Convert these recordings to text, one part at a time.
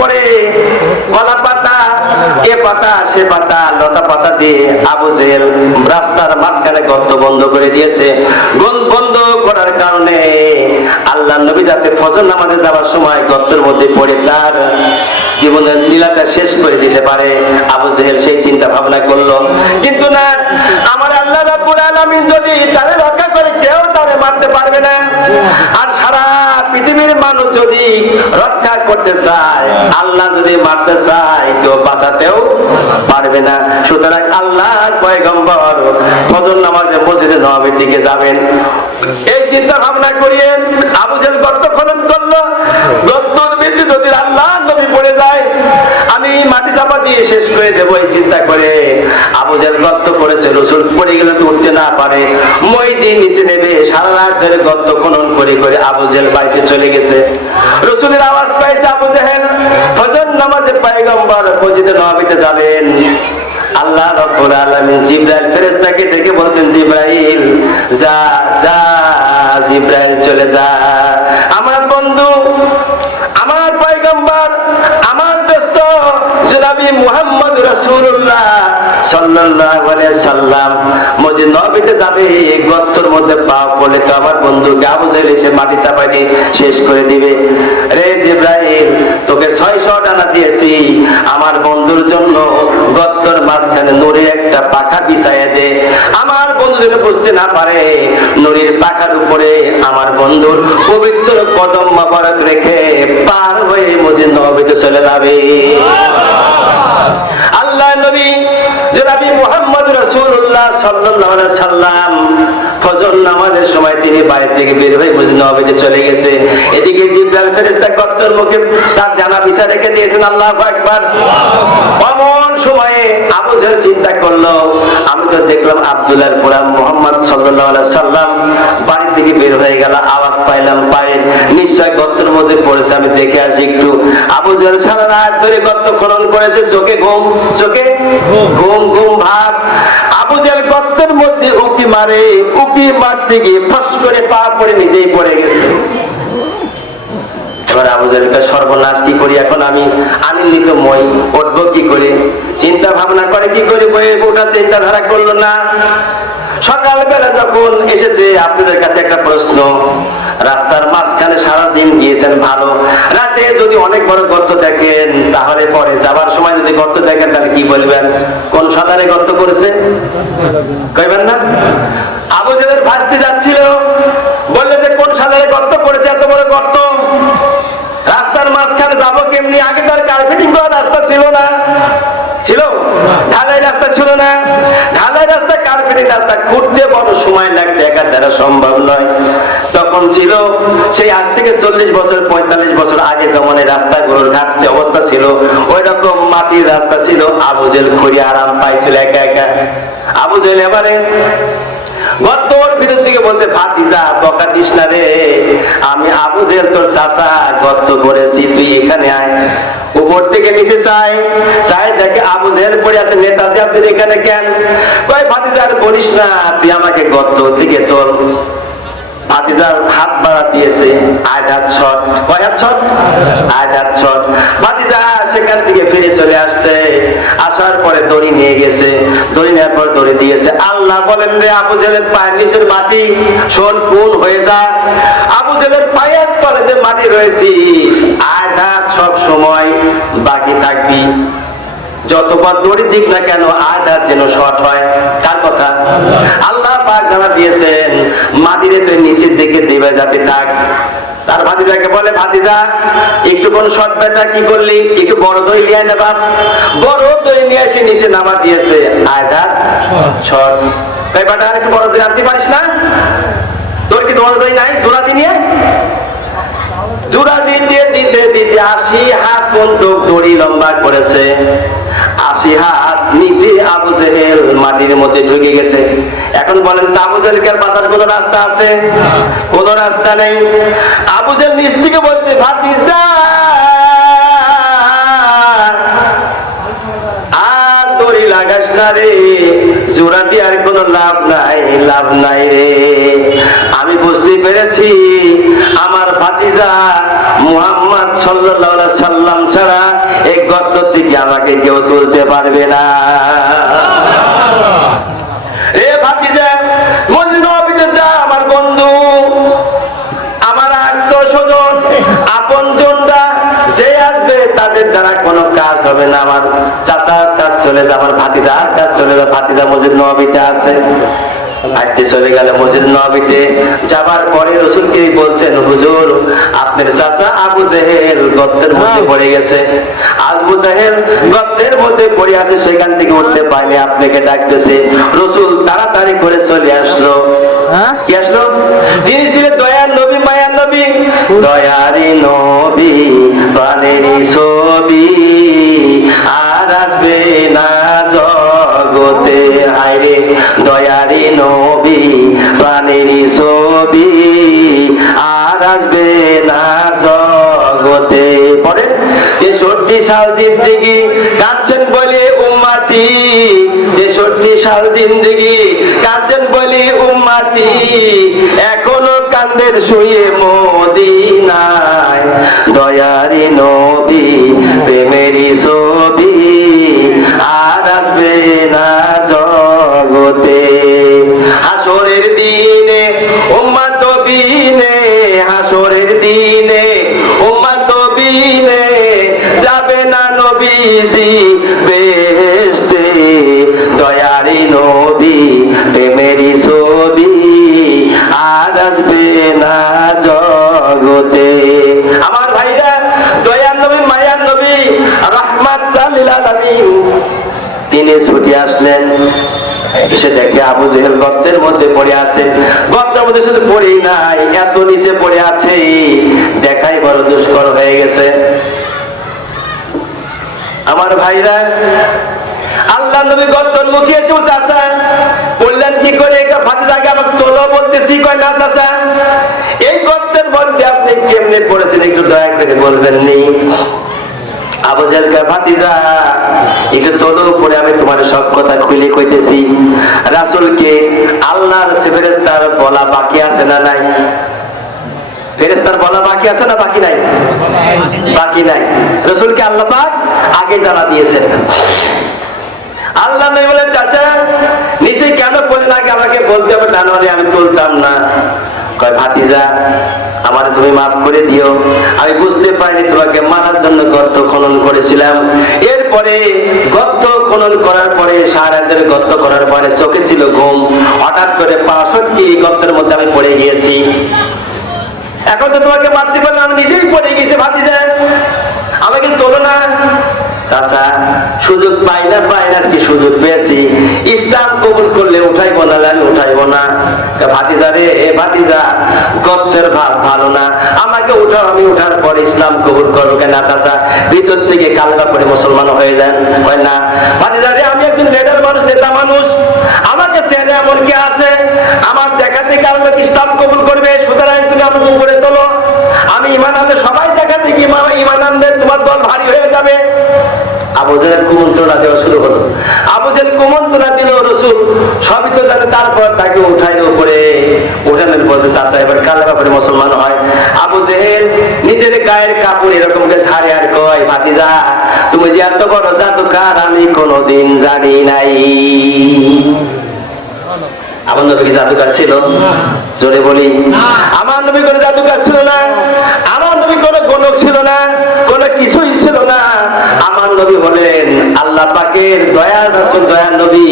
পরে কলা পাতা, এ পাতা সে পাতা, লতা পাতা দিয়ে আবু জেহেল রাস্তার মাঝখানে গর্ত বন্ধ করে দিয়েছে। বন্ধ করার কারণে আল্লাহ নবী যাতে ফজর নামাজে যাওয়ার সময় গর্তের মধ্যে পড়ে তার জীবনের লীলাটা শেষ করে দিতে পারে, আবু জেহেল সেই চিন্তা ভাবনা করলো। কিন্তু না, আমার আল্লাহ রাব্বুল আলামিন যদি তারে রক্ষা করে, কেউ তারে মারতে পারবে না। আর সারা পৃথিবীর মানুষ যদি রক্ষা করতে চায়, আল্লাহ যদি মারতে চায়, কেউ বাঁচাতেও পারবে না। সুতরাং আল্লাহর পয়গম্বর ফজর নামাজে মসজিদে নববীর দিকে যাবেন, এই চিন্তা ভাবনা করিয়ে আবু জেহেল গর্ত খনন করলো। গর্তের ভিতরে যদি আল্লাহ নবী পড়ে যায়, আমি মাটি চাপা দিয়ে শেষ করে দেবো, এই চিন্তা করে আবু জেহেল গর্ত করেছে। রাসূল পড়ে গেলে তো উঠতে না পারে, মই দিয়ে নিচে নেবে। সারা রাত ধরে গর্ত খনন করে করে আবু জেহেল বাড়িতে চলে গেছে। রাসূলের আওয়াজ পাইছে আবু জেহেল ফজর নামাজে পয়গম্বর মসজিদে নববীতে যাবেন। আল্লাহ রাব্বুল আলামিন জিবরাইল ফেরেশতাকে ডেকে বলছেন, জিবরাইল যা যা, জিবরাইল চলে যা। আমার বন্ধু, আমার পয়গম্বর, আমার দোস্ত জনাবি মুহাম্মদ রাসূলুল্লাহ সাল্লাল্লাহু আলাইহি সাল্লাম মসজিদ নববীতে যাবে, এই গর্তের মধ্যে পা পড়লে তো আমার বন্ধুকে আবু জেহেল এসে মাটি চাপা দিয়ে শেষ করে দিবে। রে জিবরাইল, তোকে 600 ডানা দিয়েছি, আমার বন্ধুর জন্য গর্তের মাঝখানে নূরের একটা পাখা বিছাইয়া দে। আমার বন্ধু যেন বুঝতে না পারে, নূরের পাখার উপরে আমার বন্ধুর পবিত্র কদম মোবারক রেখে পার হয়ে মসজিদ নববীতে চলে যাবে। আল্লাহ নবী জনাবি মুহাম্মদ রাসূলুল্লাহ সাল্লাল্লাহু আলাইহি সাল্লাম ফজর নামাজের সময় তিনি বাড়ি থেকে বের হয়ে মসজিদ নববীতে চলে গেছে। এদিকে জিবরাইল ফেরেশতা গর্তের মুখে তার জানা বিছা রেখে দিয়েছেন। আল্লাহু আকবার। এমন সময়ে আবু জেহেল চিন্তা করলো, আমি তো দেখলাম আব্দুল্লাহর পুরা মুহাম্মদ সাল্লাল্লাহু আলাইহি সাল্লাম বাড়ি থেকে বের হয়ে গেল, আওয়াজ পাইলাম পায়ের, নিশ্চয় গর্তের মধ্যে পড়েছে, আমি দেখে আসি একটু। আবু জেহেল সারা রাত ধরে গর্ত খনন করেছে, চোখে ঘুম, চোখে ঘুম ঘুম ভাব। আবু জেহেল গর্তের মধ্যে উকি মারে, উকি মারতে গিয়ে ফস করে পা পড়ে নিজেই পড়ে গেছে। এবার আবু জেহেলকে সর্বনাশ, কি করি এখন, আমি আনন্দিত মই উঠবো কি করে, চিন্তা ভাবনা করে কি করে বয়ে ওঠা চিন্তাধারা করলো না। সকালবেলা যখন এসেছে, আপনাদের কাছে একটা প্রশ্ন, রাস্তার মাঝখানে সারাদিন গিয়েছেন ভালো, রাতে যদি অনেক বড় গর্ত দেখেন, তাহলে পরে যাবার সময় যদি গর্ত দেখেন, তাহলে কি বলবেন? কোন সালারে গর্ত করেছে কইবেন না? আবু জেহেল ভাসতে যাচ্ছিল, বললে যে কোন সালারে গর্ত করেছে, এত বড় গর্ত, রাস্তার মাঝখানে যাবো কেমনি? আগে তার কার্পেটিং করা রাস্তা ছিল না, ছিল ঢালাই রাস্তা ছিল না, ঢালাই রাস্তা কার্পেটিং রাস্তা খুঁড়তে বড় সময় লাগবে, একা দ্বারা সম্ভব নয়। তখন ছিল সেই আজ থেকে 40 বছর 45 বছর আগে যেমন রাস্তাগুলোর ঘাটছে অবস্থা ছিল, ওই রকম মাটির রাস্তা ছিল। আবু জেহেল খুঁড়ে আরাম পাইছিল একা একা। আবু জেহেল এবারে গর্তর ভিতর থেকে বলছে, ভাতিজা বকা দিস না রে, আমি আবু জেহেল তোর চাচা, গর্ত করেছি, তুই এখানে আয়। উপর থেকে নিচে চাই দেখে আবু জেহেল পড়ে আছে। নেতাজি আপনি এখানে কেন? কয় ভাতিজা আর বলিস না, তুই আমাকে গর্ত থেকে তোল। ভাতিজার হাত বাড়া দিয়েছে, 8 হাত শট। কয় হাত শট? 8 হাত শট। ভাতিজা সেখান থেকে ফিরে চলে আসছে, আসার পরে দড়ি নিয়ে গেছে, দড়ি নেওয়ার পর দড়ি দিয়েছে। আল্লাহ বলেন, রে আবু জেহেলের পায়ের নিচের মাটি শোন কোন হয়ে যা। আবু জেহেলের পায়ের তলে যে মাটি রয়েছিস, 8 হাত সব সময় বাকি থাকবি, যতবার দড়ি দিক না কেন 8 হাত যেন শর্ট হয়। কার কথা? আল্লাহ পাক জানা দিয়েছেন, মাটিরে তুই নিচের দিকে দিবে যাতে থাক। তার ভাতিজাকে বলে, ভাতিজা একটু কোন শর্ট বেটা কি করলি, একটু বড় দই নিয়ে আয় না বাপ। বড় দই নিয়ে এসে নিচে নামা দিয়েছে, 8 হাত শর্ট। তাই বেটা আর একটু বড় দই আনতে পারিস না? তোর কি বড় দই নাই? জোড়া দিয়ে জোড়া দিতে দিতে দিতে 80 হাত পর্যন্ত দড়ি লম্বা করেছে। 80 হাত নিচে আবু জেহেল মাটির মধ্যে ঢুকে গেছে। এখন বলেন, আবু জেহেলকে বাঁচার কোন রাস্তা আছে? কোন রাস্তা নেই। আবু জেহেল নিচ থেকে বলছে, ভাতিজা আর দড়ি লাগাস না রে, জোড়া দিয়ে আর কোন লাভ নাই, লাভ নাই রে। আমি বুঝতে পেরেছি আমার ভাতিজা মুহাম্মদ সাল্লাল্লাহু আলাইহি সাল্লাম ছাড়া এই গর্ত থেকে আমাকে কেউ তুলতে পারবে না। রে ভাতিজা, মসজিদ নববীতে যা আমার বন্ধু, আমার আত্মস্বজন, আপনজনরা যে আসবে তাদের দ্বারা কোনো কাজ হবে না। আমার চাচার কাজ চলে যায়, আমার ভাতিজার কাজ চলে যায়। ভাতিজা মসজিদ নববীতে আছে, আজকে চলে গেল মসজিদ নববীতে। যাবার পরে রাসূলকে বলছেন, হুজুর আপনার চাচা আবু জেহেল গর্তের মধ্যে পড়ে গেছে। আবু জেহেল গর্তের মধ্যে পড়ে আছে, সেখান থেকে উঠতে পারলে আপনাকে ডাকতেছে। রাসূল তাড়াতাড়ি করে চলে আসলো। কি আসলো? তিনি ছিলেন দয়ার নবী, মায়ার নবী, দয়ারি নবী, প্রাণেরই ছবি, আর আসবে না জগতে। হায়রে দয়ারি নবী, প্রাণেরই ছবি, আর আসবে না জগতে। পরে 63 সাল জিন্দেগি কাঁদছেন বলে উম্মতি, 63 সাল জিন্দেগি কাঁদছেন বলে উম্মতি, এখনো কান্দের শুয়ে মদিনায়। দয়ারি নবী, প্রেমেরই ছবি, আর আসবে না জগতে। হাসরের দিনে উম্মত বিনে, হাসরের দিনে উম্মত বিনে, যাবে না নবীজি বেহেশতে। দয়ারি নবী, প্রেমেরই ছবি, আর আসবে না জগতে। আমার ভাইরা, দয়ার নবী, মায়ার নবী, রাহমাতাল লিল আলামিন, তিনি ছুটে আসলেন। এসে দেখে আবু জেহেল গর্তের মধ্যে পড়ে আছে। গর্তের মধ্যে শুধু পড়েই নাই, এত নিচে পড়ে আছে, দেখাই বড় দুষ্কর হয়ে গেছে। আমার ভাইরা, আল্লাহ নবী গর্তের মুখে এসে চাচা বললেন, কি করে এটা ভাতিজাকে আমাকে তোলো বলতেছি? কয় না চাচা, এই গর্তের মধ্যে আপনি কেমনে পড়েছেন একটু দয়া করে বলবেন নি? আবু জেহেল কয়, ভাতিজা একটু তোলো পরে আমি তোমার সব কথা খুলে কইতেছি। রাসূলকে আল্লাহর ফেরেশতার বলা বাকি আছে না নাই? ফেরেশতার বলা বাকি আছে না বাকি নাই? বাকি নাই। রাসূলকে আল্লাহ পাক আগে জানা দিয়েছেন। আল্লাহ নবী বলেন, চাচা নিচে কেন পড়ে না, আমাকে বলতে হবে, তা নাহলে আমি তুলতাম না। কয়, ভাতিজা আমার তুমি মাফ করে দিও, আমি বুঝতে পারিনি তোমাকে মারার জন্য গর্ত খনন করেছিলাম। এরপরে গর্ত খনন করার পরে, সারাতের গর্ত করার পরে চোখে ছিল ঘুম, হঠাৎ করে পা সটকে গর্তের মধ্যে আমি পড়ে গিয়েছি। এখন তো তোমাকে মারতে পারলাম, আমি নিজেই পড়ে গেছি। ভাতিজা আমাকে তোলো না। চাচা সুযোগ পাই না কি সুযোগ পেয়েছি, ইসলাম কবুল করলে উঠাইবো না, আমি উঠাইবো না। ভাতিজা রে, ভাতিজা গর্তের ভাব ভালো না, আমাকে উঠাও, আমি উঠার পরে ইসলাম কবুল করবো। কেন চাচা ভিতর থেকে কালবা করে মুসলমান হয়ে যান? হয় না। ভাতিজা রে, আমি একজন লিডার মানুষ, নেতা মানুষ, আমাকে চেনে এমন কে আছে? আমার দেখা থেকে আমাকে ইসলাম কবুল করবে, সুতরাং তুমি আমাকে উপরে তোলো। আমি ইমান আনলে সবাই দেখা থেকে ইমান আনলে তোমার দল ভারী হয়ে যাবে। আবু জেহেল কুমন্ত্রণা দেওয়া শুরু হলো। আবু জেহেল কুমন্ত্রণা দিল, রাসূল সবই তো জানে। তারপর তাকে উঠাইল উপরে, উঠানোর বলছে, চাচা এবার কালেমা পড়ে মুসলমান হয়। আবু জেহেল নিজের গায়ের কাপড় এরকম ছাড়ে আর কয়, ভাতিজা তুমি যে এত বড় জাদুকার আমি কোনোদিন জানি নাই। আমার নবী কি জাদুকার ছিল? জোরে বলি, আমার নবী কোনো জাদুকার ছিল না, আমার নবী কোনো গণক ছিল না, কোনো কিছুই ছিল না। আমার নবী হলেন আল্লাহ পাকের দয়ার রাসূল, দয়ার নবী,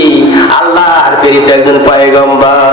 আল্লাহর প্রেরিত একজন পয়গম্বর।